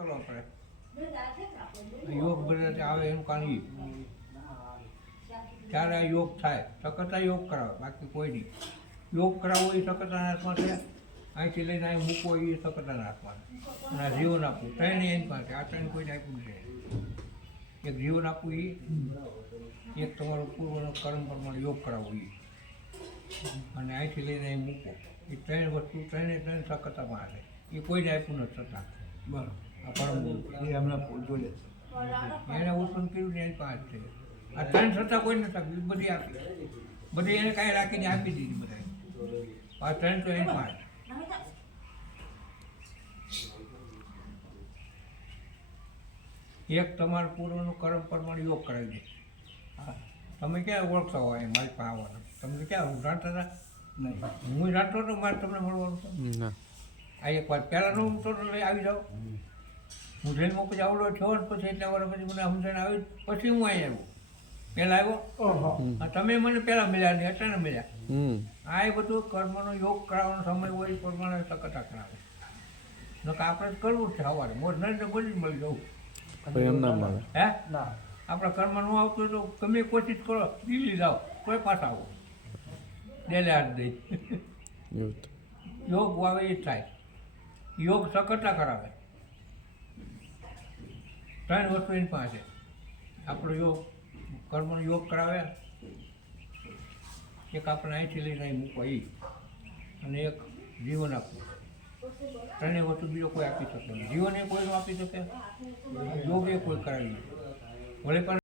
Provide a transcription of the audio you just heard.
કરવો પડે. યોગ બધાથી આવે એનું કારણ એ ત્યારે આ યોગ થાય સકતા યોગ કરાવે, બાકી કોઈ નહીં. યોગ કરાવવો એ સકતાના હાથમાં છે, અહીંથી લઈને અહીં મૂકવો એ સકતાના હાથમાં છે, અને આ જીવન આપવું ત્રણ એની પાસે. આ ત્રણ કોઈને આપ્યું છે. એક જીવન આપવું એ, એક તમારો પૂર્વનો કર્મ પ્રમાણે યોગ કરાવવો એ, અને અહીંથી લઈને અહીં મૂકવો એ ત્રણ વસ્તુ ત્રણ સકતામાં આવે. એ કોઈને આપ્યું નથી છતાં બરાબર આ પરમ એ હમણાં જોઈએ એને ઉત્પન્ન કર્યું ને એની પાસે છે. આ ત્રણ સત્તા કોઈ નથી આપી, બધી આપી, બધી એને કાંઈ રાખીને આપી દીધી બધા. આ ત્રણ તો એની પાસે. એક તમારા પૂર્વનું કર્મ પ્રમાણે યોગ કરાવી દે. હા, તમે ક્યાં ઓળખતા હોય મારી પાસે આવવાના? તમને ક્યાં હું જાણતા હતા? નહીં, હું જાણતો હતો મારે તમને મળવાનું. આ એક વાર પહેલાં હું તો આવી જાઉં, હું જેલમાં પછી આવડો થયો ને પછી એટલા વાર પછી મને સમજણ આવી, પછી હું અહીં આવ્યો. પહેલાં આવ્યો તમે મને પહેલાં મળ્યા નહીં, અચાનક મળ્યા. આ એ બધું કર્મનો યોગ કરાવવાનો સમય હોય એ પ્રમાણે સકતા કરાવે. નકર આપણે જ કરવું જ છે. સવારે મોર નરેન્દ્ર બોલી મળી જવું હે ના, આપણા કર્મ ન આવતું તો તમે કોશિશ કરો, દિલ્હી જાઓ કોઈ પાછા આવો ડેલે હાથ દઈ. યોગ આવે એ થાય. યોગ સકતા કરાવે. ત્રણ વસ્તુ એની પાસે. આપણો યોગ કર્મનો યોગ કરાવે, એક આપણે અહીંથી લઈને અહીં મૂકવા એ, અને એક જીવન આપવું. ત્રણેય વસ્તુ બીજો કોઈ આપી શકે નહીં. જીવન એ કોઈનું આપી શકે, યોગ એ કોઈ કરાવી ભલે. પણ